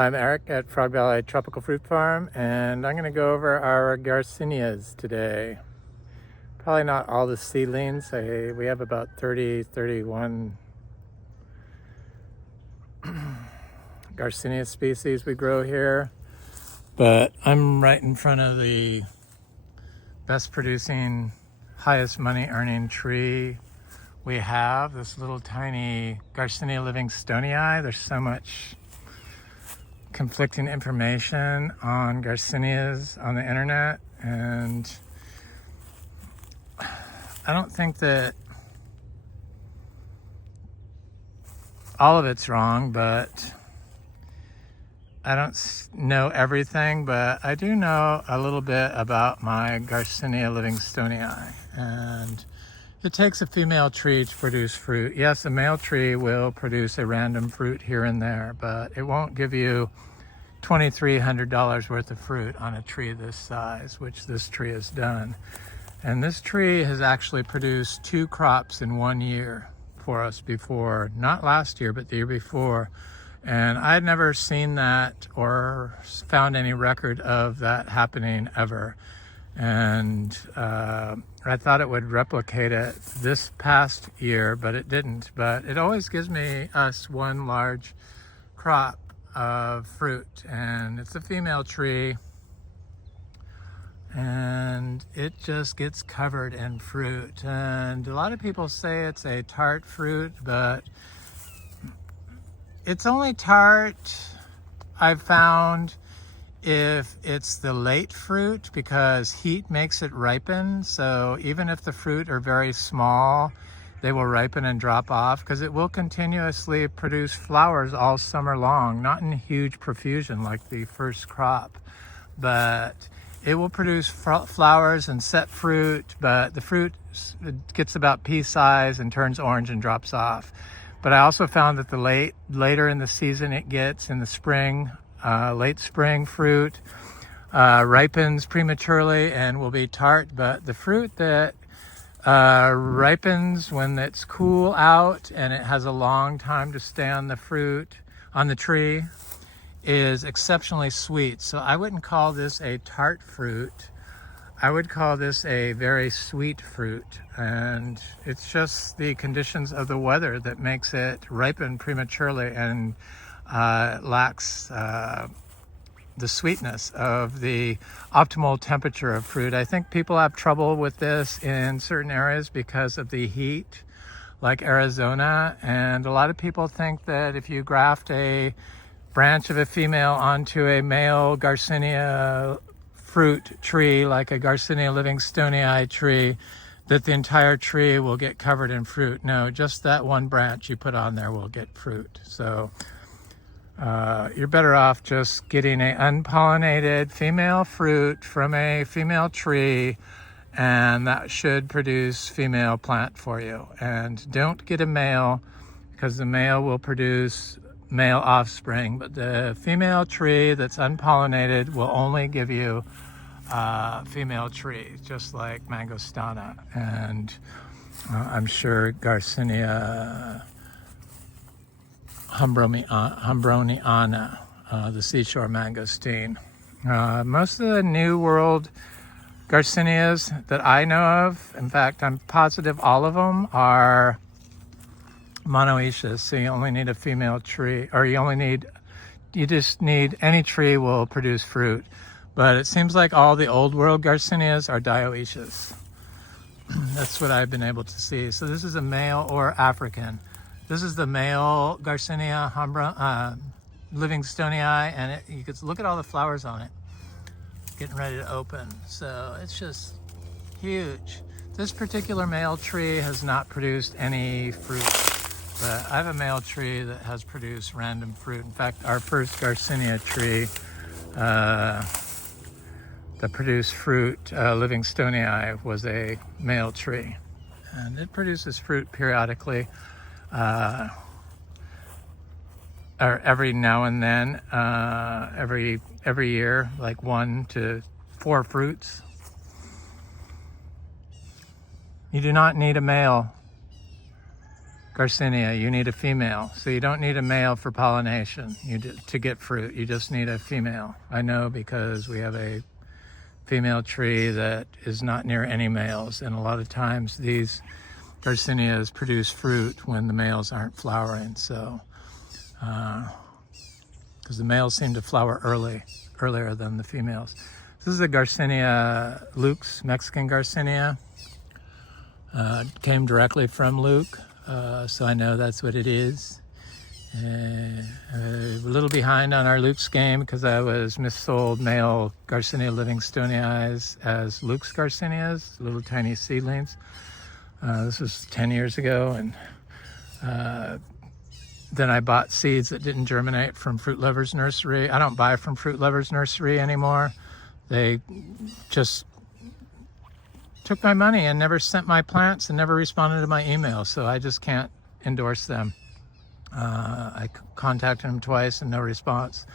I'm Eric at Frog Valley Tropical Fruit Farm, and I'm going to go over our Garcinias today. Probably not all the seedlings. We have about 31 Garcinia species we grow here, but I'm right in front of the best producing, highest money earning tree we have, this little tiny Garcinia livingstonii. There's so much conflicting information on Garcinias on the internet, and I don't think that all of it's wrong, but I don't know everything, but I do know a little bit about my Garcinia livingstonii. And it takes a female tree to produce fruit. Yes, a male tree will produce a random fruit here and there, but it won't give you $2,300 worth of fruit on a tree this size, which this tree has done. And this tree has actually produced 2 crops in 1 year for us before, not last year, but the year before. And I'd never seen that or found any record of that happening ever. And I thought it would replicate it this past year, but it didn't. But it always gives us one large crop of fruit, and it's a female tree, and it just gets covered in fruit. And a lot of people say it's a tart fruit, but it's only tart, I've found, if it's the late fruit, because heat makes it ripen. So even if the fruit are very small, they will ripen and drop off, because it will continuously produce flowers all summer long, not in huge profusion like the first crop, but it will produce flowers and set fruit, but the fruit gets about pea size and turns orange and drops off. But I also found that the later in the season it gets, in the spring, late spring fruit ripens prematurely and will be tart. But the fruit that ripens when it's cool out and it has a long time to stay on the tree is exceptionally sweet. So I wouldn't call this a tart fruit. I would call this a very sweet fruit, and it's just the conditions of the weather that makes it ripen prematurely and lacks the sweetness of the optimal temperature of fruit. I think people have trouble with this in certain areas because of the heat, like Arizona, and a lot of people think that if you graft a branch of a female onto a male Garcinia fruit tree, like a Garcinia livingstonii tree, that the entire tree will get covered in fruit. No, just that one branch you put on there will get fruit. So you're better off just getting an unpollinated female fruit from a female tree, and that should produce female plant for you. And don't get a male, because the male will produce male offspring, but the female tree that's unpollinated will only give you female tree, just like mangostana, and I'm sure Garcinia humbroniana, the seashore mangosteen. Most of the New World Garcinias that I know of, in fact, I'm positive all of them are monoecious. So you only need a female tree, or you just need, any tree will produce fruit. But it seems like all the old world Garcinias are dioecious. That's what I've been able to see. So this is a male or African. This is the male Garcinia livingstonii, and you can look at all the flowers on it, getting ready to open. So it's just huge. This particular male tree has not produced any fruit, but I have a male tree that has produced random fruit. In fact, our first Garcinia tree that produced fruit, livingstonii, was a male tree, and it produces fruit periodically, or every now and then, every year, like 1 to 4 fruits. You do not need a male Garcinia, you need a female. So you don't need a male for pollination to get fruit. You just need a female. I know because we have a female tree that is not near any males. And a lot of times these Garcinias produce fruit when the males aren't flowering. So, because the males seem to flower earlier than the females. This is a Garcinia Luke's, Mexican Garcinia. Came directly from Luke. So I know that's what it is. A little behind on our Luke's game because I was missold male Garcinia Livingstonii as Luke's Garcinias, little tiny seedlings. This was 10 years ago, and then I bought seeds that didn't germinate from Fruit Lovers Nursery. I don't buy from Fruit Lovers Nursery anymore. They just took my money and never sent my plants and never responded to my email, so I just can't endorse them. I contacted them twice and no response.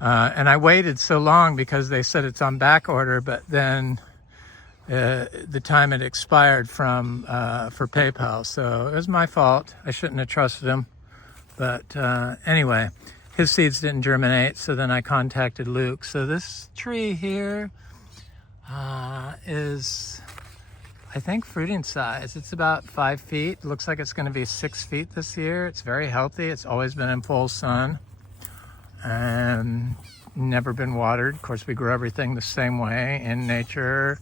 And I waited so long because they said it's on back order, but then the time had expired for PayPal, so it was my fault. I shouldn't have trusted him. But anyway, his seeds didn't germinate, so then I contacted Luke. So this tree here is, I think, fruiting size. It's about 5 feet. Looks like it's going to be 6 feet this year. It's very healthy. It's always been in full sun and never been watered. Of course, we grow everything the same way, in nature,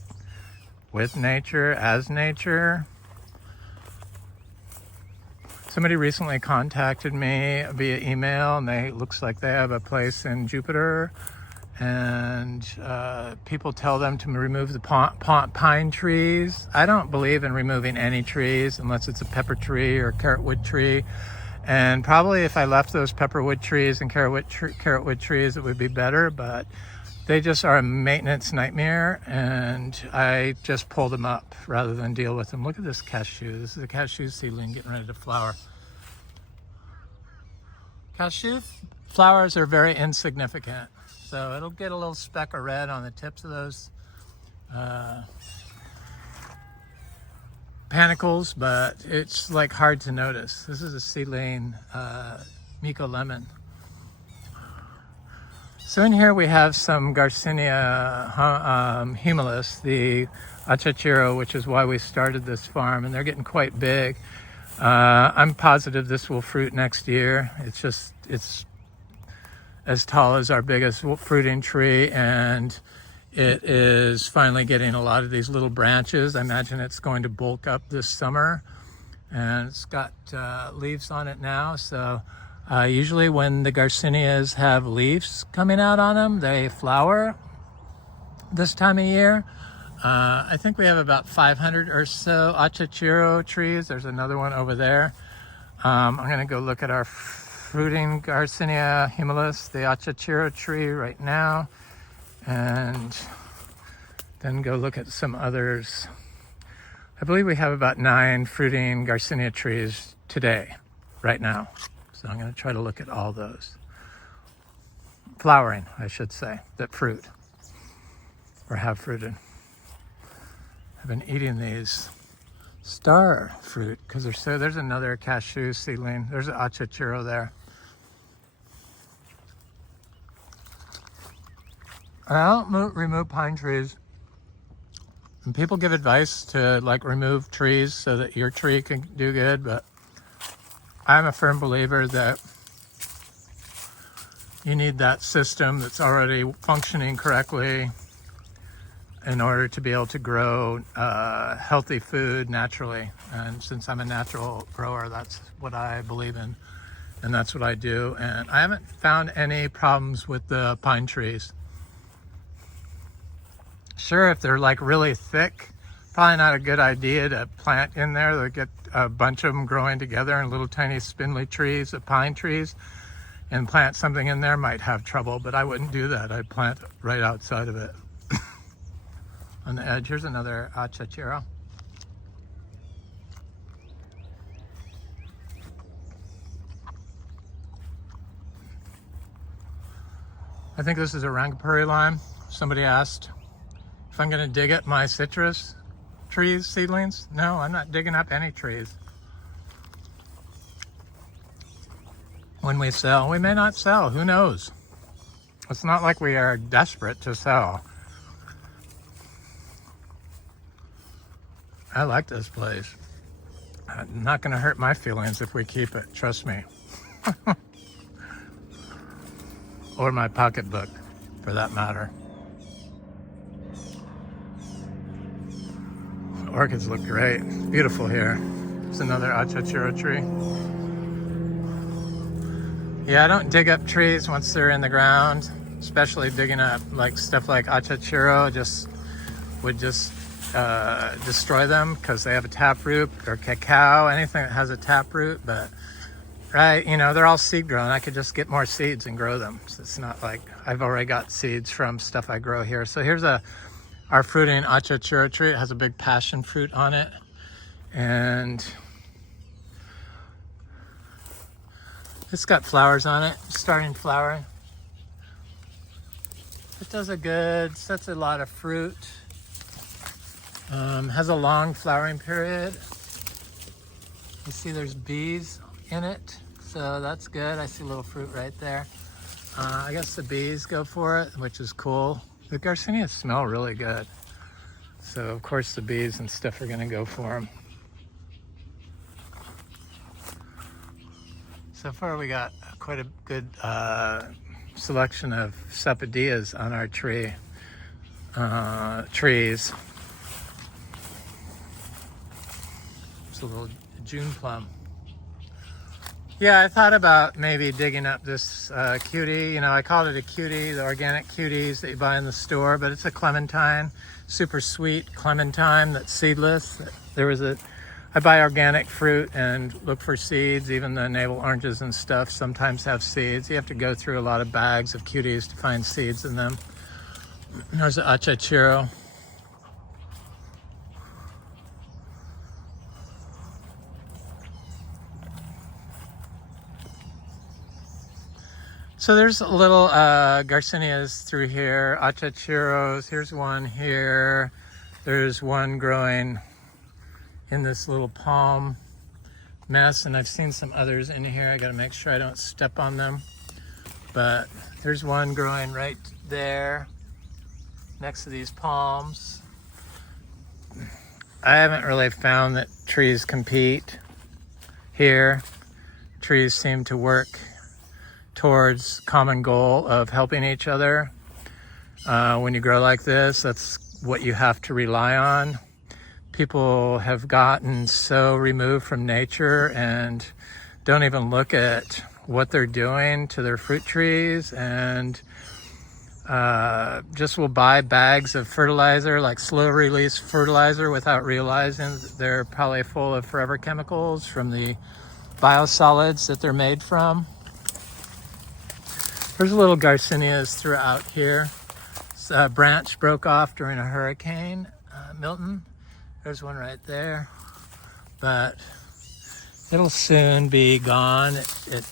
with nature, as nature. Somebody recently contacted me via email, and looks like they have a place in Jupiter, and people tell them to remove the pine trees. I don't believe in removing any trees unless it's a pepper tree or carrotwood tree. And probably if I left those pepperwood trees and carrotwood trees, it would be better, but they just are a maintenance nightmare, and I just pull them up rather than deal with them. Look at this cashew. This is a cashew seedling getting ready to flower. Cashew flowers are very insignificant, so it'll get a little speck of red on the tips of those panicles, but it's like hard to notice. This is a seedling Miko lemon. So in here we have some Garcinia humilis, the achachiro, which is why we started this farm, and they're getting quite big. I'm positive this will fruit next year. It's as tall as our biggest fruiting tree, and it is finally getting a lot of these little branches. I imagine it's going to bulk up this summer, and it's got leaves on it now. So usually when the Garcinias have leaves coming out on them, they flower this time of year. I think we have about 500 or so achachiro trees. There's another one over there. I'm going to go look at our fruiting Garcinia humilis, the achachiro tree right now, and then go look at some others. I believe we have about 9 fruiting Garcinia trees today, right now. So I'm going to try to look at all those. Flowering, I should say, that fruit or have fruited. I've been eating these star fruit because there's another cashew seedling. There's an achachiro there. I don't remove pine trees. And people give advice to remove trees so that your tree can do good, but I'm a firm believer that you need that system that's already functioning correctly in order to be able to grow healthy food naturally. And since I'm a natural grower, that's what I believe in, and that's what I do. And I haven't found any problems with the pine trees. Sure, if they're really thick, probably not a good idea to plant in there. They'll get a bunch of them growing together in little tiny spindly trees of pine trees, and plant something in there might have trouble, but I wouldn't do that. I'd plant right outside of it. On the edge, here's another achachiro. I think this is a Rangapuri lime. Somebody asked if I'm going to dig up my citrus trees, seedlings. No, I'm not digging up any trees. when we sell. We may not sell, who knows? It's not like we are desperate to sell. I like this place. Not going to hurt my feelings if we keep it, trust me. Or my pocketbook, for that matter. Orchids look great. Beautiful here. There's another achachiro tree. Yeah, I don't dig up trees once they're in the ground, especially digging up like stuff like achachiro would just destroy them because they have a taproot, or cacao, anything that has a taproot. But right, you know, they're all seed grown. I could just get more seeds and grow them. So it's not like I've already got seeds from stuff I grow here. So here's our fruiting achachiro tree. It has a big passion fruit on it, and it's got flowers on it, starting flowering. It does sets a lot of fruit. Has a long flowering period. You see there's bees in it, so that's good. I see a little fruit right there. I guess the bees go for it, which is cool. The Garcinia smell really good. So of course the bees and stuff are gonna go for them. So far we got quite a good selection of sapodillas on our trees. It's a little June plum. Yeah, I thought about maybe digging up this cutie. You know, I called it a cutie, the organic cuties that you buy in the store, but it's a clementine, super sweet clementine that's seedless. I buy organic fruit and look for seeds. Even the navel oranges and stuff sometimes have seeds. You have to go through a lot of bags of cuties to find seeds in them. There's an achachiro. So there's little Garcinias through here, achachiros. Here's one here. There's one growing in this little palm mess, and I've seen some others in here. I gotta make sure I don't step on them. But there's one growing right there next to these palms. I haven't really found that trees compete here. Trees seem to work towards common goal of helping each other. When you grow like this, that's what you have to rely on. People have gotten so removed from nature and don't even look at what they're doing to their fruit trees, and just will buy bags of fertilizer, like slow release fertilizer, without realizing that they're probably full of forever chemicals from the biosolids that they're made from. There's little Garcinias throughout here. A branch broke off during a hurricane, Milton. There's one right there, but it'll soon be gone. It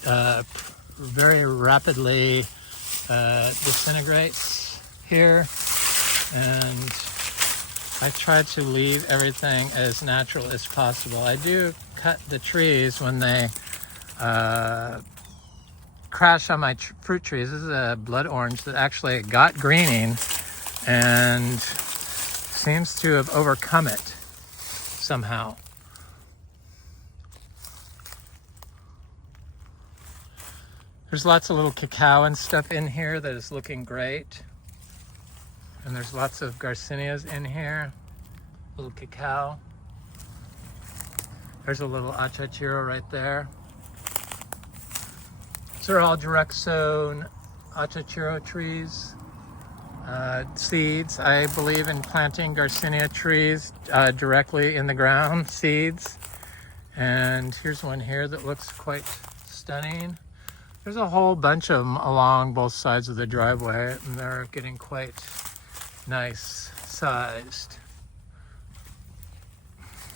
very rapidly disintegrates here, and I try to leave everything as natural as possible. I do cut the trees when they crash on my fruit trees. This is a blood orange that actually got greening and seems to have overcome it somehow. There's lots of little cacao and stuff in here that is looking great. And there's lots of Garcinias in here. Little cacao. There's a little achachiro right there. These are all direct sown achachiro trees. Seeds. I believe in planting Garcinia trees directly in the ground, seeds. And here's one here that looks quite stunning. There's a whole bunch of them along both sides of the driveway, and they're getting quite nice sized.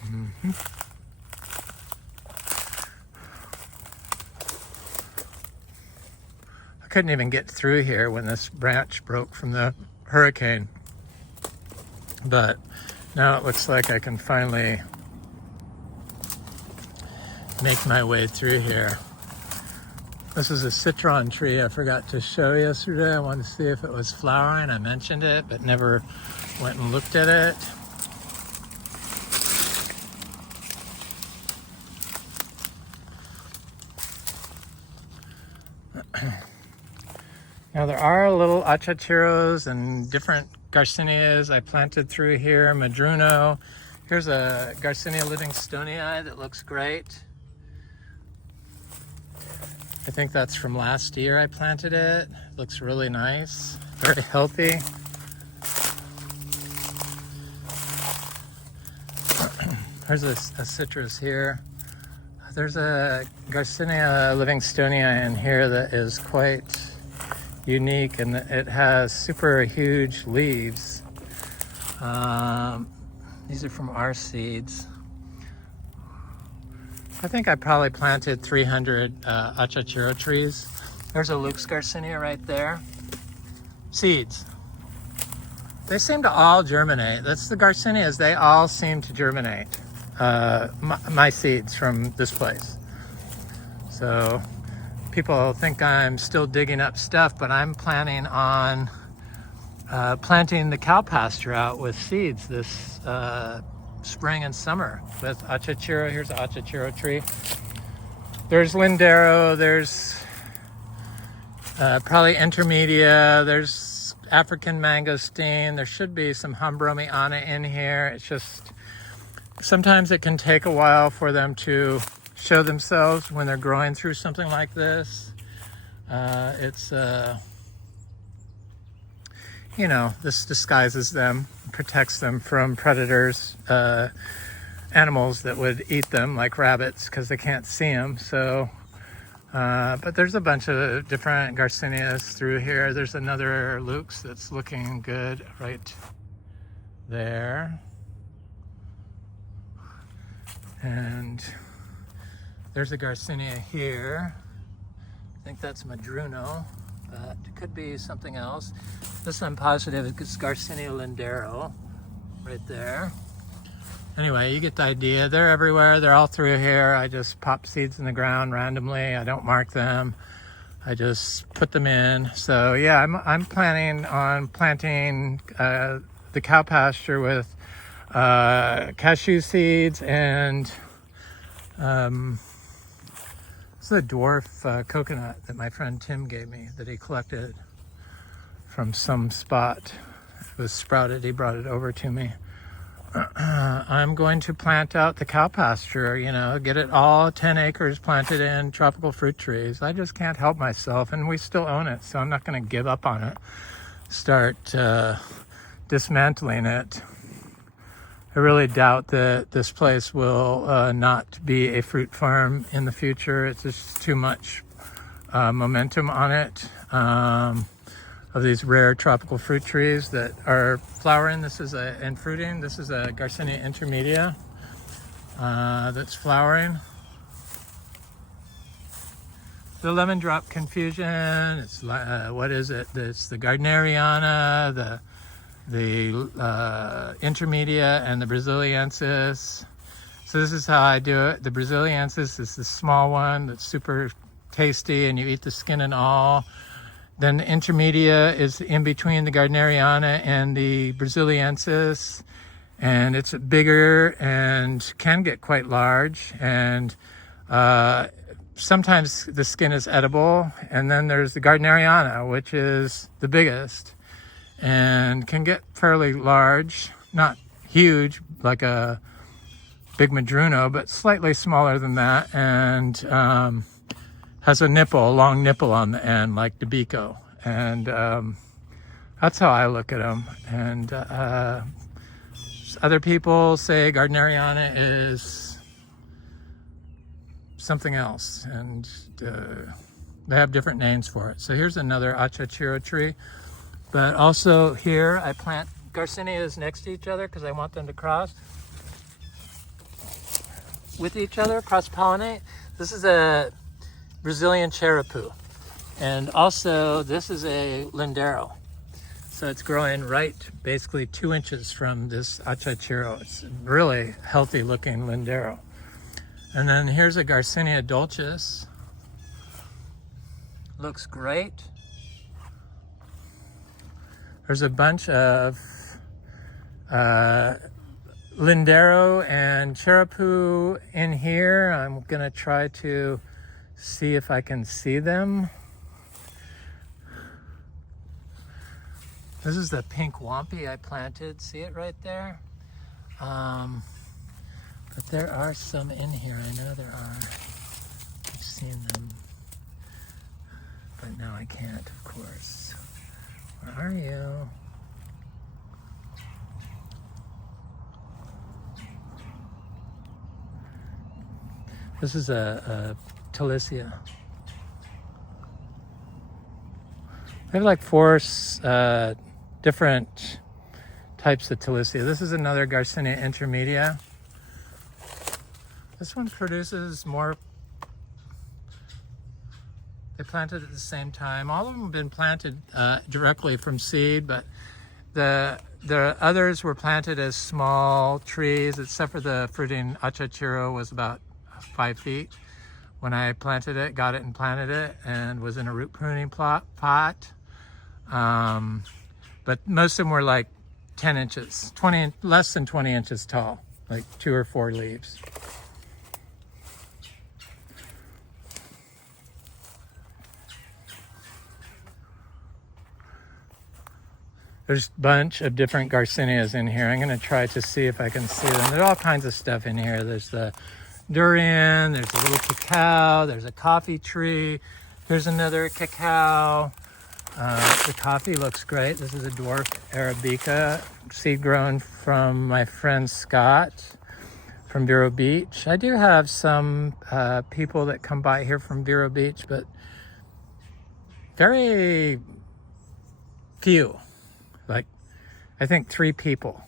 Mm-hmm. I couldn't even get through here when this branch broke from the hurricane, but now it looks like I can finally make my way through here. This is a citron tree I forgot to show yesterday. I wanted to see if it was flowering. I mentioned it, but never went and looked at it. Now there are little achachiros and different Garcinias I planted through here, Madruno. Here's a Garcinia livingstonii that looks great. I think that's from last year I planted it. Looks really nice, very healthy. There's a citrus here. There's a Garcinia livingstonii in here that is quite unique, and it has super huge leaves. These are from our seeds. I think I probably planted 300 achachiro trees. There's a Luke's Garcinia right there. Seeds. They seem to all germinate. That's the Garcinias. They all seem to germinate. My seeds from this place. So people think I'm still digging up stuff, but I'm planning on planting the cow pasture out with seeds this spring and summer with achachiro. Here's an achachiro tree. There's lindero. There's probably intermedia. There's African mangosteen. There should be some Humbromiana in here. It's just sometimes it can take a while for them to show themselves when they're growing through something like this. You know, this disguises them, protects them from predators, animals that would eat them, like rabbits, because they can't see them. So, but there's a bunch of different Garcinias through here. There's another Luke's that's looking good right there. And there's a Garcinia here. I think that's Madruno, but it could be something else. This I'm positive is Garcinia lindero right there. Anyway, you get the idea. They're everywhere. They're all through here. I just pop seeds in the ground randomly. I don't mark them. I just put them in. So yeah, I'm planning on planting the cow pasture with cashew seeds and this is a dwarf coconut that my friend Tim gave me that he collected from some spot. It was sprouted. He brought it over to me. I'm going to plant out the cow pasture, you know, get it all 10 acres planted in tropical fruit trees. I just can't help myself, and we still own it, so I'm not going to give up on it, start dismantling it. I really doubt that this place will not be a fruit farm in the future. It's just too much momentum on it of these rare tropical fruit trees that are flowering. This is and fruiting. This is a Garcinia intermedia that's flowering. The lemon drop confusion. It's what is it? It's the Gardneriana, the intermedia, and the Braziliensis. So this is how I do it. The Braziliensis is the small one that's super tasty and you eat the skin and all. Then the intermedia is in between the Gardneriana and the Braziliensis, and it's bigger and can get quite large, and sometimes the skin is edible. And then there's the Gardneriana, which is the biggest and can get fairly large, not huge like a big Madruno, but slightly smaller than that, and has a nipple, a long nipple on the end, like Debico. And that's how I look at them. And other people say Gardneriana is something else, and they have different names for it. So here's another achachiro tree. But also here, I plant Garcinias next to each other because I want them to cross with each other, cross-pollinate. This is a Brazilian cherapoo. And also, this is a lindero. So it's growing right basically 2 inches from this achachiro. It's a really healthy looking lindero. And then here's a Garcinia dulcis. Looks great. There's a bunch of Lindero and Cherapoo in here. I'm gonna try to see if I can see them. This is the pink wampy I planted. See it right there? But there are some in here. I know there are. I've seen them. But now I can't, of course. Where are you? This is a Talicia. I have like 4 different types of Talicia. This is another Garcinia intermedia. This one produces more. They planted at the same time. All of them have been planted directly from seed, but the others were planted as small trees, except for the fruiting achachiro was about 5 feet. When I planted it, got it and planted it, and was in a root pruning pot. But most of them were like 10 inches, less than 20 inches tall, like 2 or 4 leaves. There's a bunch of different Garcinias in here. I'm going to try to see if I can see them. There's all kinds of stuff in here. There's the durian, there's a little cacao, there's a coffee tree, there's another cacao. The coffee looks great. This is a dwarf Arabica, seed grown from my friend Scott from Vero Beach. I do have some people that come by here from Vero Beach, but very few. Like, I think 3 people.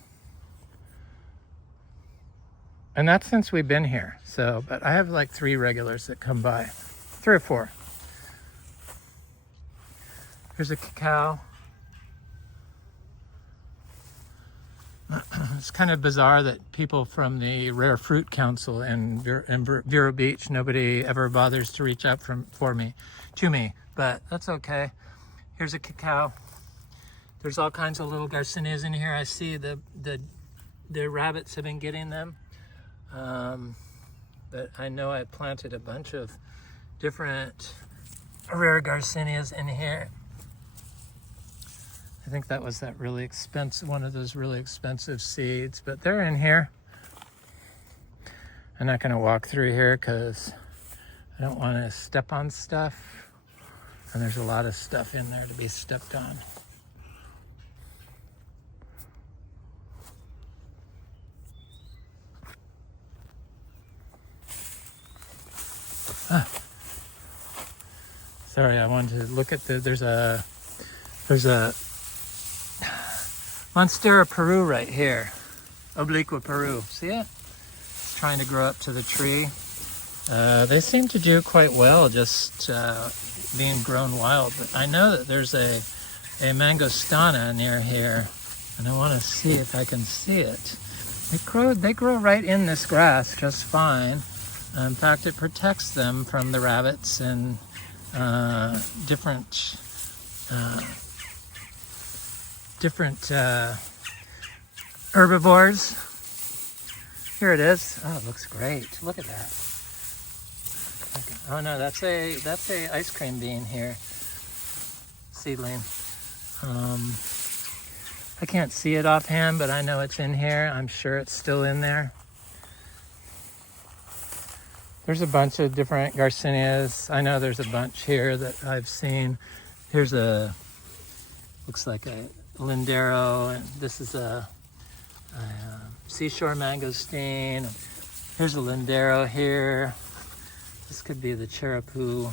And that's since we've been here. So, but I have like 3 regulars that come by. 3 or 4. Here's a cacao. It's kind of bizarre that people from the Rare Fruit Council in Vero Beach, nobody ever bothers to reach out to me, but that's okay. Here's a cacao. There's all kinds of little Garcinias in here. I see the rabbits have been getting them. But I know I planted a bunch of different rare Garcinias in here. I think that was that really expensive, one of those really expensive seeds, but they're in here. I'm not going to walk through here because I don't want to step on stuff. And there's a lot of stuff in there to be stepped on. Sorry, I wanted to look at there's a Monstera Peru right here. Obliqua Peru. See it? It's trying to grow up to the tree. They seem to do quite well just being grown wild. But I know that there's a mangostana near here, and I want to see if I can see it. They grow right in this grass just fine. In fact, it protects them from the rabbits and different herbivores. Here it is. Oh, it looks great. Look at that. Okay. Oh no, that's a ice cream bean here. Seedling. I can't see it offhand, but I know it's in here. I'm sure it's still in there. There's a bunch of different Garcinias. I know there's a bunch here that I've seen. Here's looks like a Lindero, and this is a seashore mangosteen. Here's a Lindero here. This could be the Cherapoo.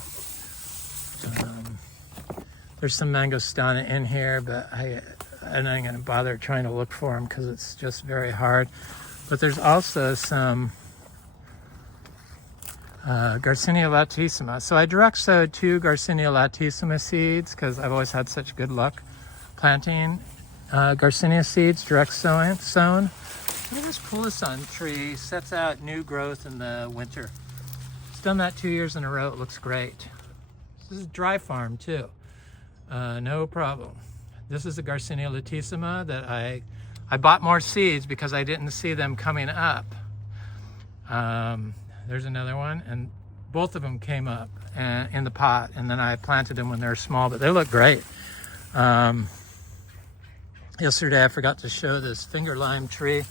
There's some mangostana in here, but I'm not going to bother trying to look for them because it's just very hard. But there's also some Garcinia latissima. So I direct sowed 2 Garcinia latissima seeds because I've always had such good luck planting Garcinia seeds, direct sown. Look at this Pulisan tree, sets out new growth in the winter. It's done that 2 years in a row. It looks great. This is dry farm too. No problem. This is the Garcinia latissima that I bought more seeds because I didn't see them coming up. There's another one, and both of them came up in the pot, and then I planted them when they were small, but they look great. Yesterday I forgot to show this finger lime tree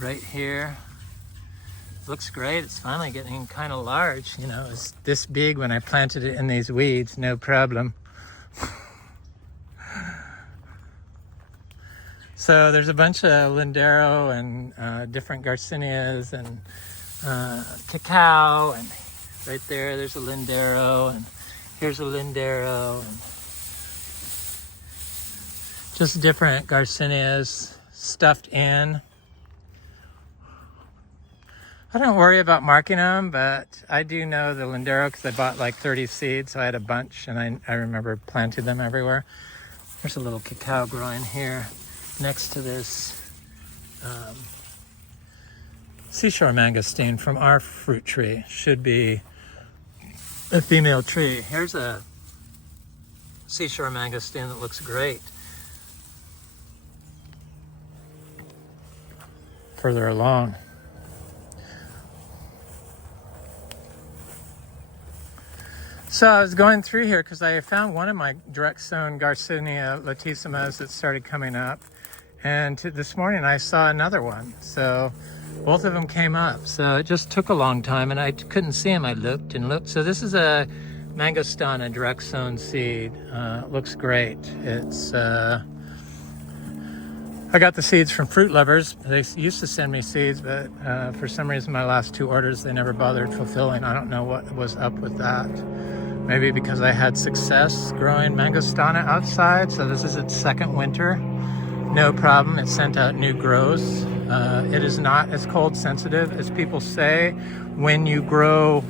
right here. Looks great. It's finally getting kind of large. You know, it's this big when I planted it in these weeds, no problem. So there's a bunch of Lindero and different Garcinias and cacao, and right there's a Lindero, and here's a Lindero, and just different Garcinias stuffed in. I don't worry about marking them, but I do know the Lindero because I bought like 30 seeds, so I had a bunch, and I remember planting them everywhere. There's a little cacao growing here next to this seashore mangosteen from our fruit tree. Should be a female tree. Here's a seashore mangosteen that looks great. Further along. So I was going through here because I found one of my direct sown Garcinia latissimas that started coming up, and this morning I saw another one. So both of them came up. So it just took a long time, and I couldn't see them. I looked and looked. So this is a mangostana direct sown seed. Looks great. It's I got the seeds from Fruit Lovers. They used to send me seeds, but for some reason my last 2 orders they never bothered fulfilling. I don't know what was up with that. Maybe because I had success growing mangostana outside, so this is its second winter. No problem, it sent out new growths. It is not as cold sensitive as people say when you grow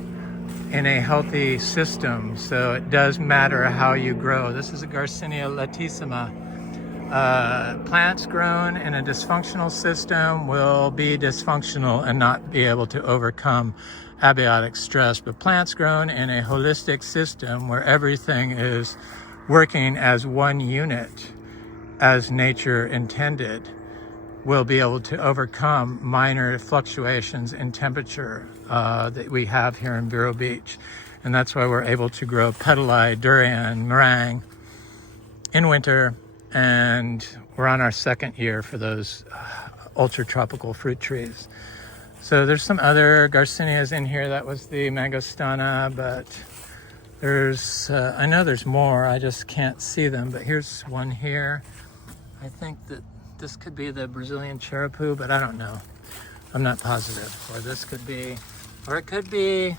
in a healthy system, so it does matter how you grow. This is a Garcinia latissima. Plants grown in a dysfunctional system will be dysfunctional and not be able to overcome abiotic stress, but plants grown in a holistic system where everything is working as one unit as nature intended will be able to overcome minor fluctuations in temperature that we have here in Vero Beach. And that's why we're able to grow petali, durian, meringue in winter, and we're on our second year for those ultra tropical fruit trees. So there's some other Garcinias in here. That was the mangostana, but there's, I know there's more, I just can't see them, but here's one here. I think that this could be the Brazilian cherapoo, but I don't know. I'm not positive. Or this could be, or it could be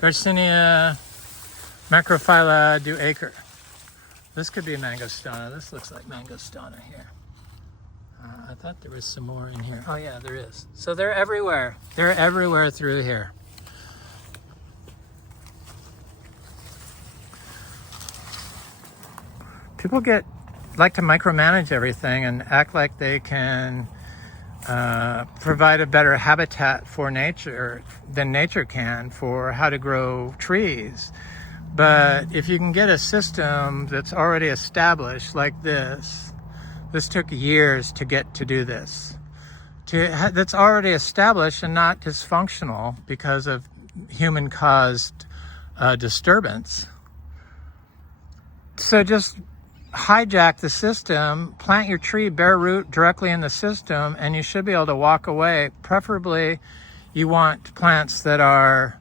Garcinia macrophylla duacer. This could be mangostana. This looks like mangostana here. I thought there was some more in here. Oh yeah, there is. So they're everywhere. They're everywhere through here. People like to micromanage everything and act like they can provide a better habitat for nature than nature can for how to grow trees. But if you can get a system that's already established like this took years to get to do this. That's already established and not dysfunctional because of human-caused disturbance. So just hijack the system, plant your tree bare root directly in the system, and you should be able to walk away. Preferably, you want plants that are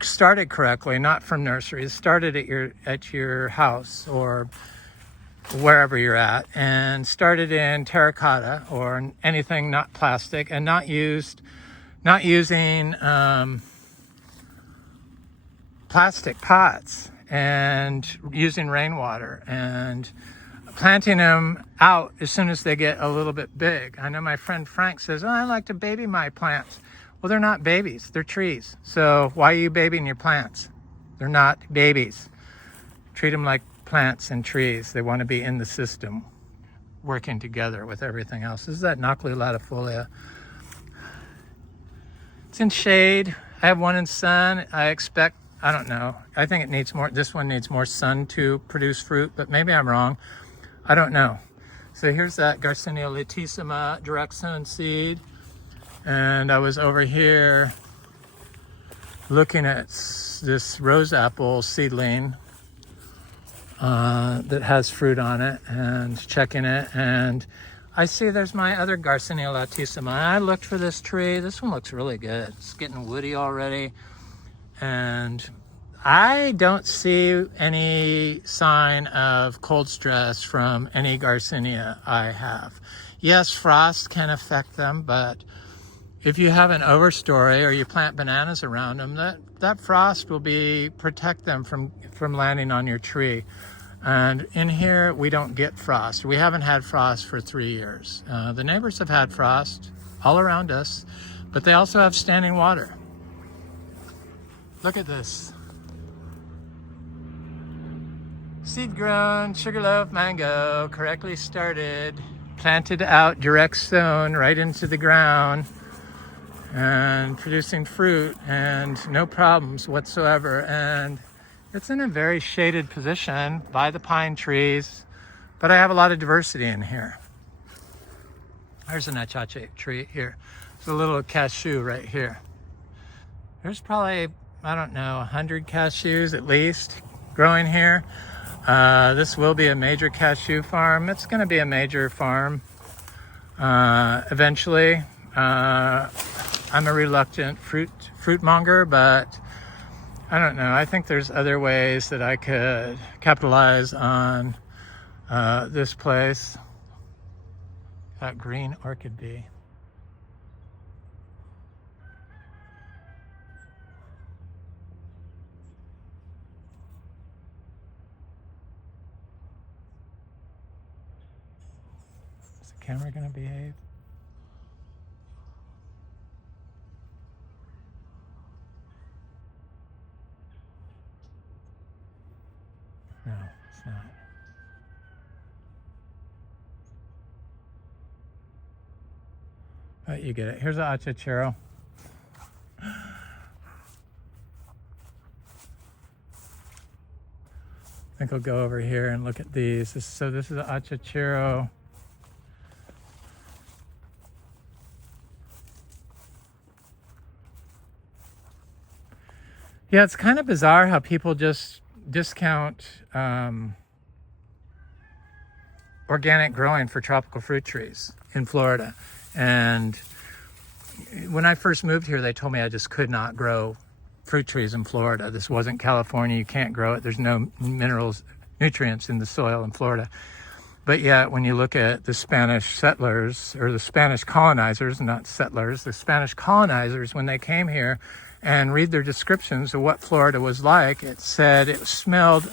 started correctly, not from nurseries, started at your house or wherever you're at, and started in terracotta or anything not plastic, and not using plastic pots, and using rainwater, and planting them out as soon as they get a little bit big. I know my friend Frank says, oh, I like to baby my plants. Well, they're not babies, they're trees. So why are you babying your plants? They're not babies. Treat them like plants and trees. They want to be in the system, working together with everything else. This is that Knockley latifolia. It's in shade. I have one in sun. I expect, I don't know. I think it needs more, this one needs more sun to produce fruit, but maybe I'm wrong. I don't know. So here's that Garcinia latissima direct sown seed. And I was over here looking at this rose apple seedling that has fruit on it and checking it. And I see there's my other Garcinia latissima. I looked for this tree. This one looks really good. It's getting woody already. And I don't see any sign of cold stress from any Garcinia I have. Yes, frost can affect them, but if you have an overstory or you plant bananas around them, that frost will protect them from landing on your tree. And in here, we don't get frost. We haven't had frost for 3 years. The neighbors have had frost all around us, but they also have standing water. Look at this. Seed grown sugarloaf mango, correctly started, planted out, direct sown right into the ground, and producing fruit and no problems whatsoever. And it's in a very shaded position by the pine trees, but I have a lot of diversity in here. There's an achache tree here. There's a little cashew right here. There's probably, I don't know, 100 cashews at least growing here. This will be a major cashew farm. It's going to be a major farm eventually. I'm a reluctant fruit monger, but I don't know. I think there's other ways that I could capitalize on this place. That green orchid bee. Is the camera gonna behave? No, it's not. But you get it. Here's an achachero. I think I'll go over here and look at these. So this is an achachero. Yeah, it's kind of bizarre how people just discount organic growing for tropical fruit trees in Florida. And when I first moved here, they told me I just could not grow fruit trees in Florida. This wasn't California. You can't grow it. There's no minerals, nutrients in the soil in Florida. But yet, when you look at the Spanish settlers, or the Spanish colonizers, not settlers, the Spanish colonizers, when they came here and read their descriptions of what Florida was like, it said it smelled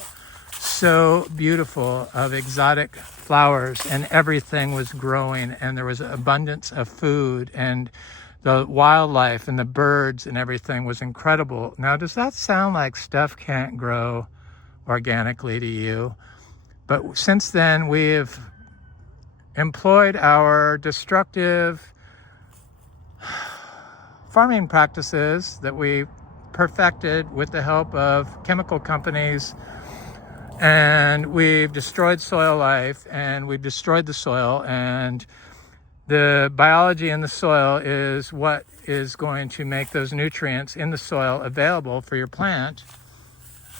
so beautiful of exotic flowers, and everything was growing, and there was abundance of food, and the wildlife and the birds and everything was incredible. Now, does that sound like stuff can't grow organically to you? But since then, we've employed our destructive farming practices that we perfected with the help of chemical companies, and we've destroyed soil life, and we've destroyed the soil, and the biology in the soil is what is going to make those nutrients in the soil available for your plant.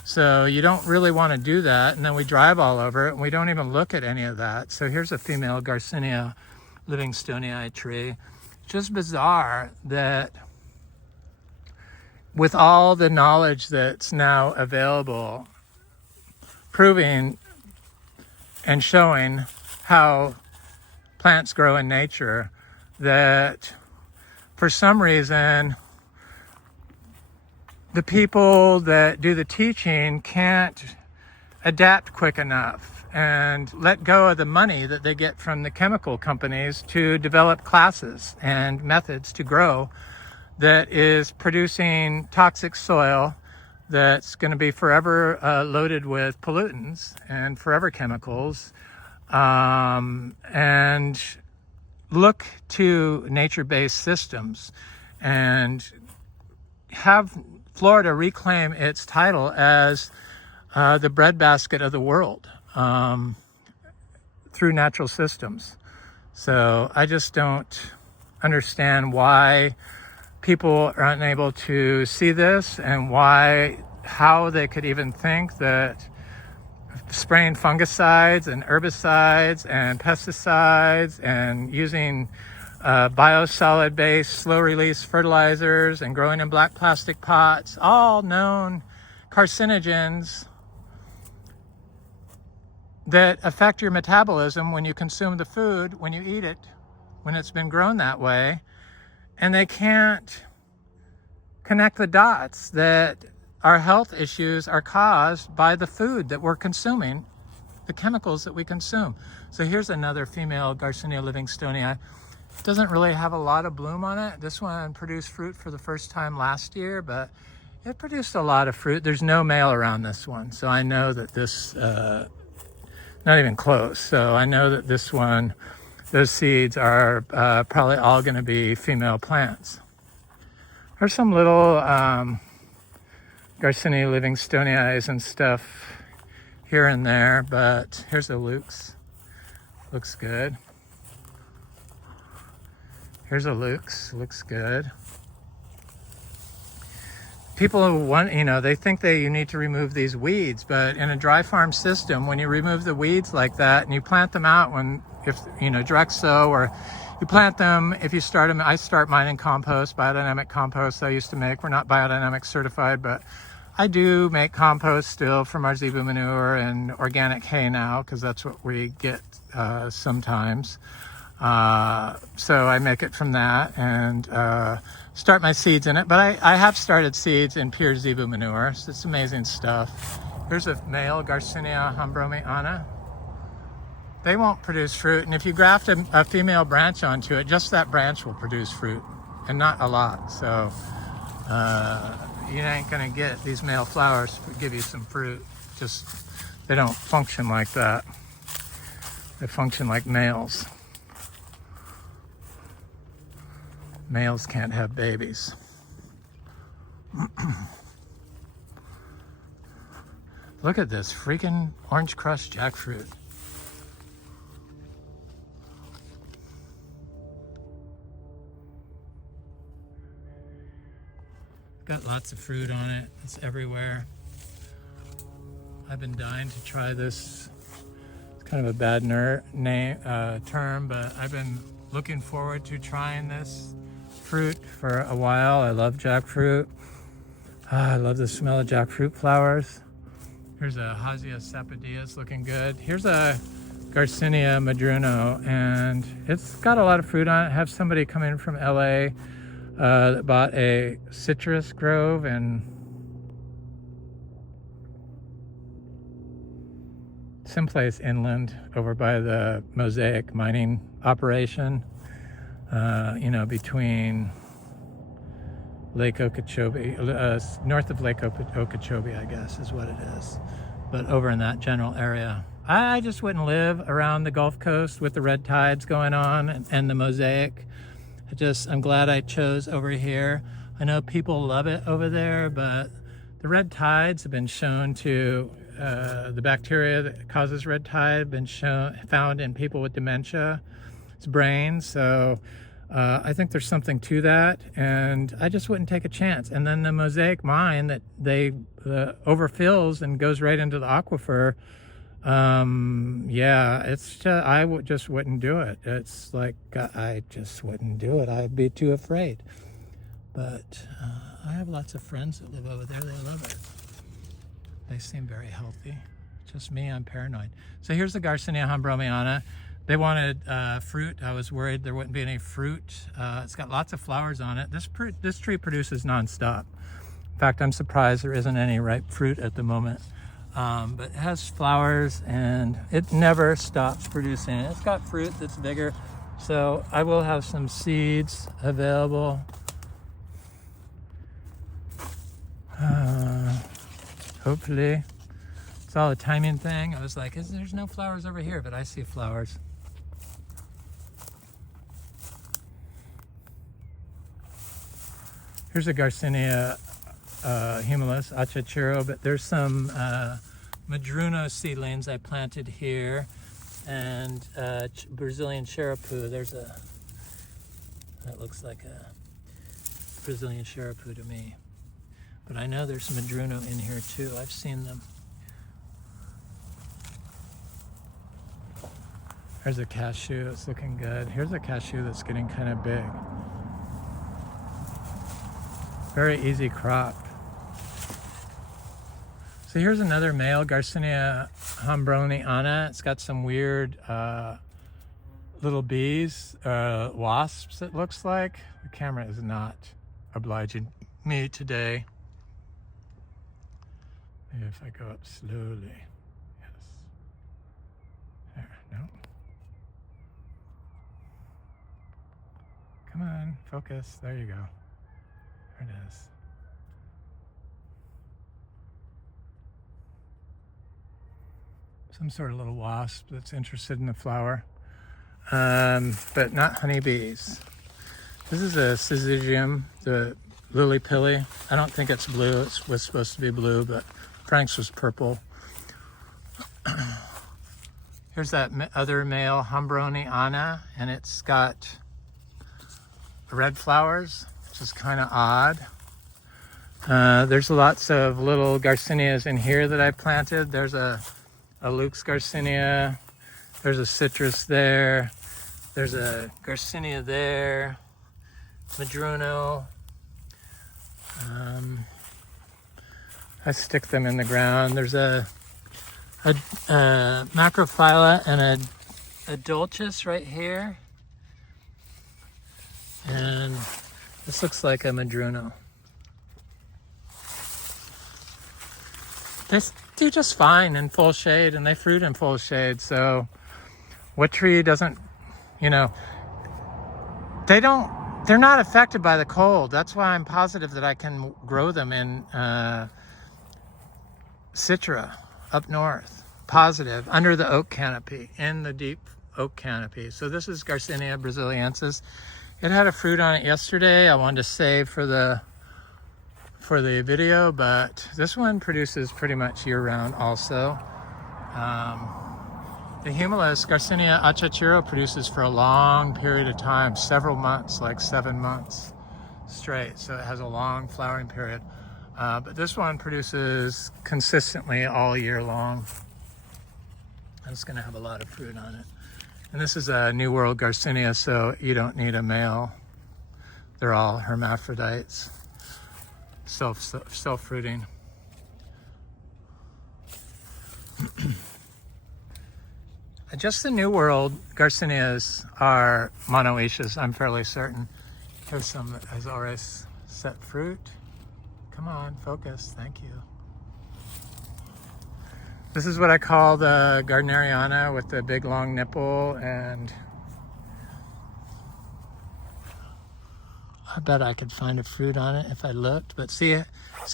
So you don't really want to do that. And then we drive all over it, and we don't even look at any of that. So here's a female Garcinia livingstonii tree. Just bizarre that with all the knowledge that's now available, proving and showing how plants grow in nature, that for some reason the people that do the teaching can't adapt quick enough and let go of the money that they get from the chemical companies to develop classes and methods to grow that is producing toxic soil that's going to be forever loaded with pollutants and forever chemicals. And look to nature-based systems and have Florida reclaim its title as the breadbasket of the world through natural systems. So I just don't understand why people are unable to see this, and how they could even think that spraying fungicides and herbicides and pesticides and using biosolid based slow release fertilizers and growing in black plastic pots, all known carcinogens that affect your metabolism when you consume the food, when you eat it, when it's been grown that way. And they can't connect the dots that our health issues are caused by the food that we're consuming, the chemicals that we consume. So here's another female Garcinia livingstonia. Doesn't really have a lot of bloom on it. This one produced fruit for the first time last year, but it produced a lot of fruit. There's no male around this one, so I know that this, not even close. So I know that this one, those seeds are probably all going to be female plants. There's some little Garcinia livingstoniae and stuff here and there, but here's a Luke's. Looks good. Here's a Luke's. Looks good. People want, they think you need to remove these weeds, but in a dry farm system, when you remove the weeds like that and you plant them out direct sow, or you plant them, if you start them, I start mine in compost, biodynamic compost I used to make. We're not biodynamic certified, but I do make compost still from our zebu manure and organic hay now, because that's what we get sometimes. So I make it from that and start my seeds in it. But I have started seeds in pure zebu manure. So it's amazing stuff. Here's a male Garcinia hambromiana. They won't produce fruit. And if you graft a female branch onto it, just that branch will produce fruit, and not a lot. So you ain't going to get these male flowers to give you some fruit. They don't function like that. They function like males. Males can't have babies. Look at this freaking orange crushed jackfruit. Got lots of fruit on it. It's everywhere. I've been dying to try this. It's kind of a bad term, but I've been looking forward to trying this fruit for a while. I love jackfruit. I love the smell of jackfruit flowers. Here's a Hasia sapodius looking good. Here's a Garcinia madruno, and it's got a lot of fruit on it. I have somebody come in from LA that bought a citrus grove and someplace inland over by the Mosaic mining operation, between Lake Okeechobee, north of Lake Okeechobee, I guess is what it is, but over in that general area. I just wouldn't live around the Gulf Coast with the red tides going on and the Mosaic. I'm glad I chose over here. I know people love it over there, but the red tides have been shown to, the bacteria that causes red tide have been found in people with dementia, it's brains. So I think there's something to that, and I just wouldn't take a chance. And then the Mosaic mine that they overfills and goes right into the aquifer. I just wouldn't do it. It's like, I just wouldn't do it. I'd be too afraid. But I have lots of friends that live over there. They love it. They seem very healthy. Just me, I'm paranoid. So here's the Garcinia hambromiana. They wanted fruit. I was worried there wouldn't be any fruit. It's got lots of flowers on it. This tree produces nonstop. In fact, I'm surprised there isn't any ripe fruit at the moment. But it has flowers and it never stops producing. It's got fruit that's bigger. So I will have some seeds available. Hopefully. It's all a timing thing. I was like, there's no flowers over here, but I see flowers. Here's a Garcinia humilis, achachuro, but there's some madruno seedlings I planted here, and Brazilian cherapoo. There's a, that looks like a Brazilian cherapoo to me. But I know there's madruno in here too. I've seen them. There's a cashew, it's looking good. Here's a cashew that's getting kind of big. Very easy crop. So here's another male, Garcinia hombroniana. It's got some weird little bees, wasps it looks like. The camera is not obliging me today. Maybe if I go up slowly. Yes. There, no. Come on, focus. There you go. There it is. Some sort of little wasp that's interested in the flower, but not honeybees. This is a syzygium, the lily pilly. I don't think it's blue. It was supposed to be blue, but Frank's was purple. Here's that other male, hombroniana, and it's got red flowers, which is kind of odd. There's lots of little Garcinias in here that I planted. There's a Luke's Garcinia. There's a citrus there. There's a Garcinia there. Madruno. I stick them in the ground. There's a macrophylla and a dioecious right here. And this looks like a madruno. They do just fine in full shade, and they fruit in full shade. So what tree doesn't, you know, they're not affected by the cold. That's why I'm positive that I can grow them in Citra up north. Positive, under the oak canopy, in the deep oak canopy. So this is Garcinia brasiliensis. It had a fruit on it yesterday. I wanted to save for the video, but this one produces pretty much year-round also. The humilis, Garcinia achachuro, produces for a long period of time, several months, like 7 months straight. So it has a long flowering period. But this one produces consistently all year long. And it's going to have a lot of fruit on it. And this is a New World Garcinia, so you don't need a male. They're all hermaphrodites, self-fruiting. Just the New World Garcinias are monoecious, I'm fairly certain. Here's some that has already set fruit. Come on, focus, thank you. This is what I call the Gardneriana with the big long nipple, and I bet I could find a fruit on it if I looked, but see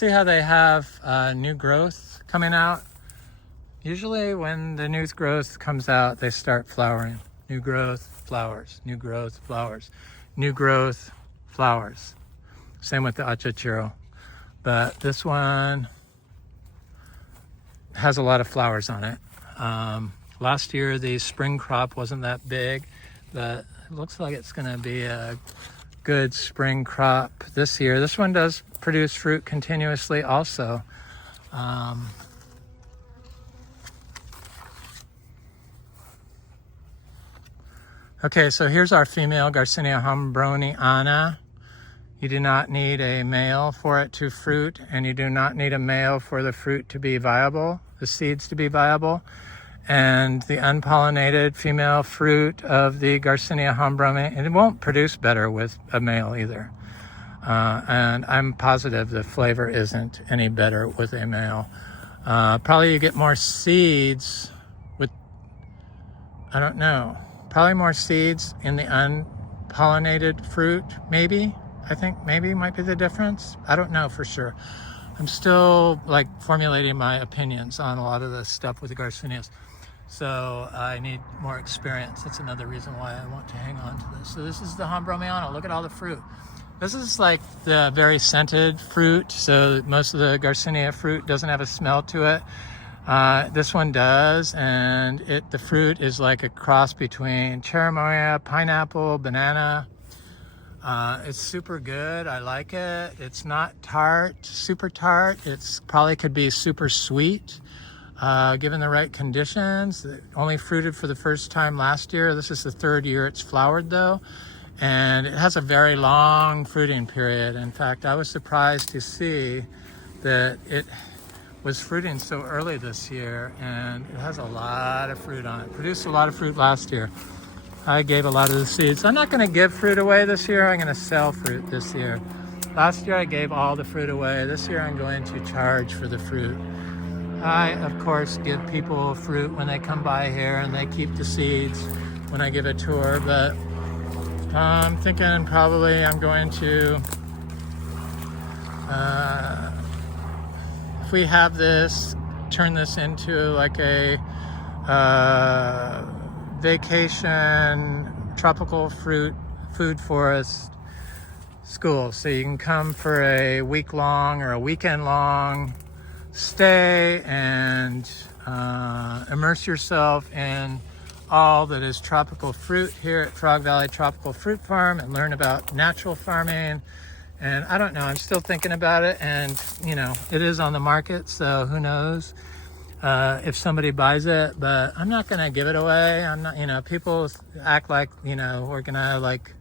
how they have new growth coming out? Usually when the new growth comes out, they start flowering. New growth, flowers, new growth, flowers, new growth, flowers. Same with the achachuro. But this one has a lot of flowers on it. Last year, the spring crop wasn't that big, but it looks like it's gonna be a good spring crop this year. This one does produce fruit continuously also. Okay, so here's our female Garcinia hombroniana. You do not need a male for it to fruit, and you do not need a male for the fruit to be viable, the seeds to be viable. And the unpollinated female fruit of the Garcinia hombroniana, and it won't produce better with a male either. And I'm positive the flavor isn't any better with a male. Probably you get more seeds with, I don't know, probably more seeds in the unpollinated fruit, maybe. I think maybe might be the difference. I don't know for sure. I'm still like formulating my opinions on a lot of this stuff with the Garcinias. So I need more experience. That's another reason why I want to hang on to this. So this is the hombroniana. Look at all the fruit. This is like the very scented fruit. So most of the Garcinia fruit doesn't have a smell to it. This one does, and the fruit is like a cross between cherimoya, pineapple, banana. It's super good. I like it. It's not tart, super tart. It's probably could be super sweet, given the right conditions. It only fruited for the first time last year. This is the third year it's flowered though. And it has a very long fruiting period. In fact, I was surprised to see that it was fruiting so early this year, and it has a lot of fruit on it. Produced a lot of fruit last year. I gave a lot of the seeds. I'm not going to give fruit away this year. I'm going to sell fruit this year. Last year I gave all the fruit away. This year I'm going to charge for the fruit. I, of course, give people fruit when they come by here, and they keep the seeds when I give a tour, but I'm thinking probably I'm going to, if we have this, turn this into like a vacation tropical food forest school. So you can come for a week-long or a weekend-long stay and immerse yourself in all that is tropical fruit here at Frog Valley Tropical Fruit Farm and learn about natural farming. And I don't know, I'm still thinking about it, and you know, it is on the market, so who knows if somebody buys it, but I'm not gonna give it away. I'm not, you know, people act like, you know, we're gonna like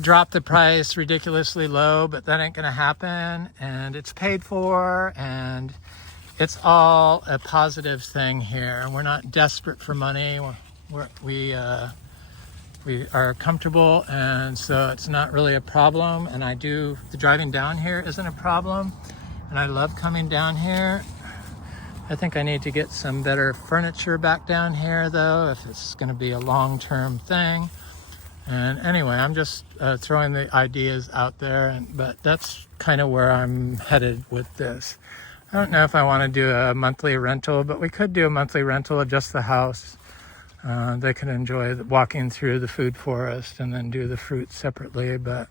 drop the price ridiculously low, but that ain't gonna happen, and it's paid for, and it's all a positive thing here. We're not desperate for money. We are comfortable, and so it's not really a problem. And the driving down here isn't a problem, and I love coming down here. I think I need to get some better furniture back down here though, if it's going to be a long-term thing. And anyway, I'm just throwing the ideas out there, but that's kind of where I'm headed with this. I don't know if I want to do a monthly rental, but we could do a monthly rental of just the house. They can enjoy walking through the food forest and then do the fruit separately, but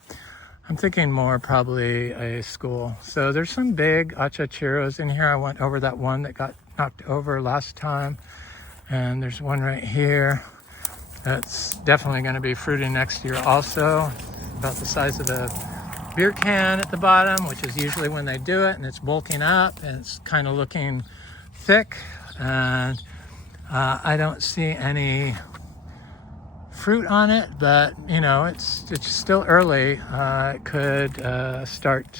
I'm thinking more probably a school. So there's some big achachiros in here. I went over that one that got knocked over last time, and there's one right here that's definitely going to be fruiting next year also, about the size of the beer can at the bottom, which is usually when they do it, and it's bulking up and it's kind of looking thick, and I don't see any fruit on it, but you know, it's still early. It could start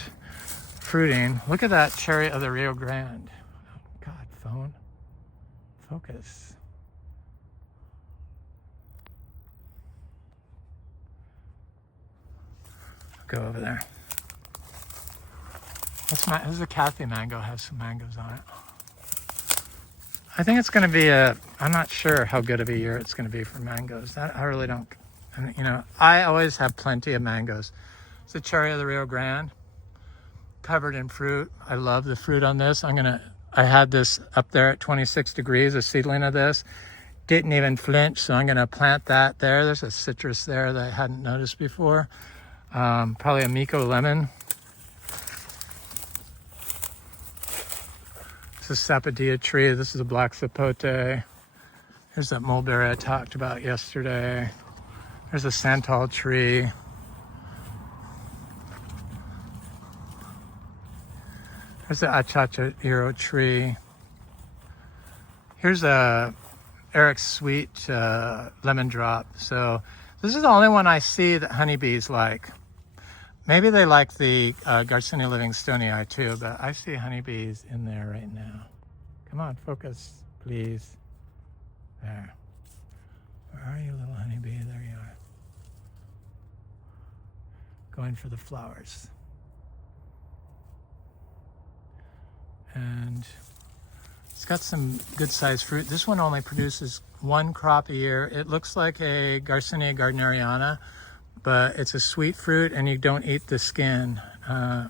fruiting. Look at that cherry of the Rio Grande. Oh God, phone, focus. Go over there. This is a Kathy mango, has some mangoes on it. I think it's going to be I'm not sure how good of a year it's going to be for mangoes. I really don't, you know, I always have plenty of mangoes. It's a cherry of the Rio Grande, covered in fruit. I love the fruit on this. I had this up there at 26 degrees, a seedling of this. Didn't even flinch, so I'm going to plant that there. There's a citrus there that I hadn't noticed before. Probably a Miko lemon. This is a sapodilla tree. This is a black sapote. Here's that mulberry I talked about yesterday. There's a santal tree. There's the achachiro tree. Here's a Eric's Sweet lemon drop. So this is the only one I see that honeybees like. Maybe they like the Garcinia Livingstonii too, but I see honeybees in there right now. Come on, focus, please. There. Where are you, little honeybee? There you are. Going for the flowers. And it's got some good sized fruit. This one only produces one crop a year. It looks like a Garcinia gardneriana, but it's a sweet fruit, and you don't eat the skin.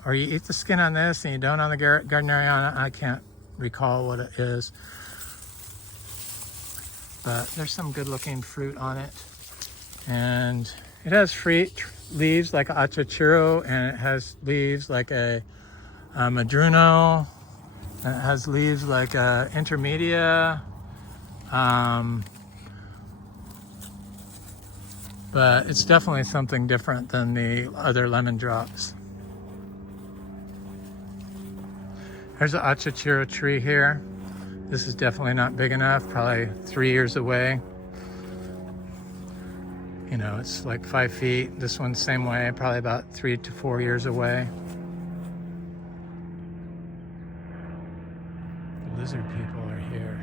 Or you eat the skin on this and you don't on the gardneriana. I can't recall what it is. But there's some good looking fruit on it. And It has leaves like a achachiro, and it has leaves like a madruno, and it has leaves like a intermedia. But it's definitely something different than the other lemon drops. There's an achachiro tree here. This is definitely not big enough, probably 3 years away. You know, it's like 5 feet. This one's same way, probably about 3 to 4 years away. The lizard people are here.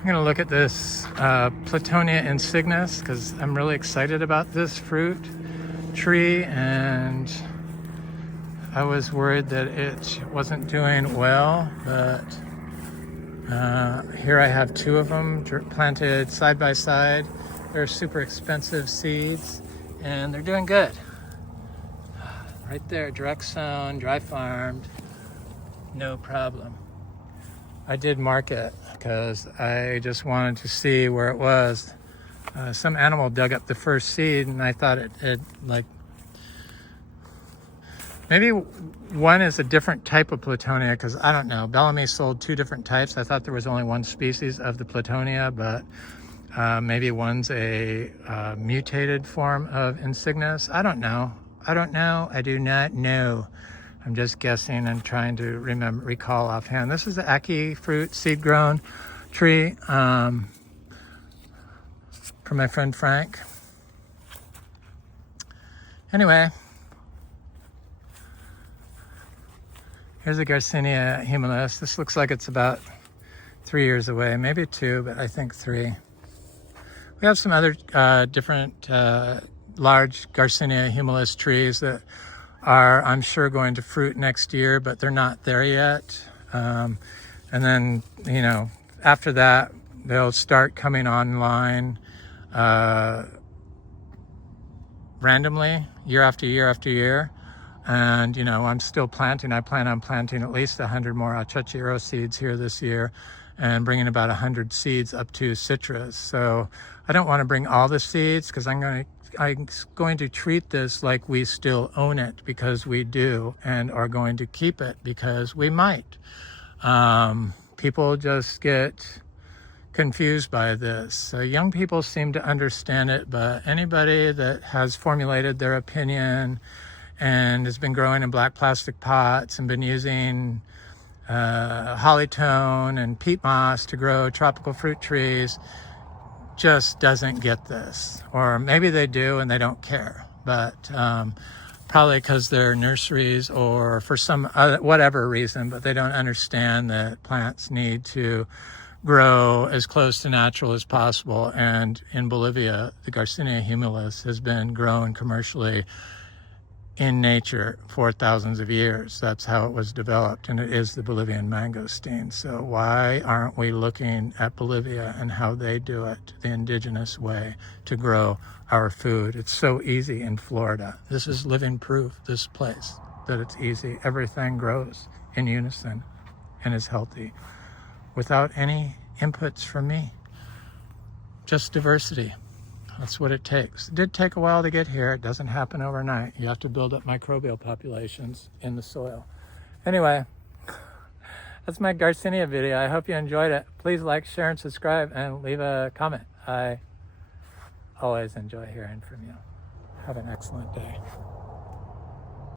I'm gonna look at this Platonia insignis because I'm really excited about this fruit tree, and I was worried that it wasn't doing well, but here I have 2 of them planted side by side. They're super expensive seeds, and they're doing good. Right there, direct sown, dry farmed, no problem. I did mark it because I just wanted to see where it was. Some animal dug up the first seed, and I thought it like, maybe one is a different type of Platonia, because I don't know. Bellamy sold 2 different types. I thought there was only 1 species of the Platonia, but maybe one's a mutated form of insignis. I don't know. I don't know. I do not know. I'm just guessing and trying to recall offhand. This is the Aki fruit seed-grown tree from my friend Frank. Anyway, here's a Garcinia humilis. This looks like it's about 3 years away, maybe 2, but I think 3. We have some other different large Garcinia humilis trees that are, I'm sure, going to fruit next year, but they're not there yet. And then, you know, after that, they'll start coming online randomly, year after year after year. And, you know, I'm still planting. I plan on planting at least 100 more achachiro seeds here this year, and bringing about 100 seeds up to citrus. So I don't want to bring all the seeds because I'm going to treat this like we still own it, because we do, and are going to keep it because we might. People just get confused by this. So young people seem to understand it, but anybody that has formulated their opinion and has been growing in black plastic pots and been using hollytone and peat moss to grow tropical fruit trees just doesn't get this. Or maybe they do and they don't care, but probably because they're nurseries or for some other, whatever reason, but they don't understand that plants need to grow as close to natural as possible. And in Bolivia, the Garcinia humilis has been grown commercially in nature for thousands of years. That's how it was developed, and it is the Bolivian mangosteen. So why aren't we looking at Bolivia and how they do it the indigenous way to grow our food? It's so easy in Florida. This is living proof, this place, that it's easy. Everything grows in unison and is healthy without any inputs from me. Just diversity. That's what it takes. It did take a while to get here. It doesn't happen overnight. You have to build up microbial populations in the soil. Anyway, that's my Garcinia video. I hope you enjoyed it. Please like, share, and subscribe, and leave a comment. I always enjoy hearing from you. Have an excellent day.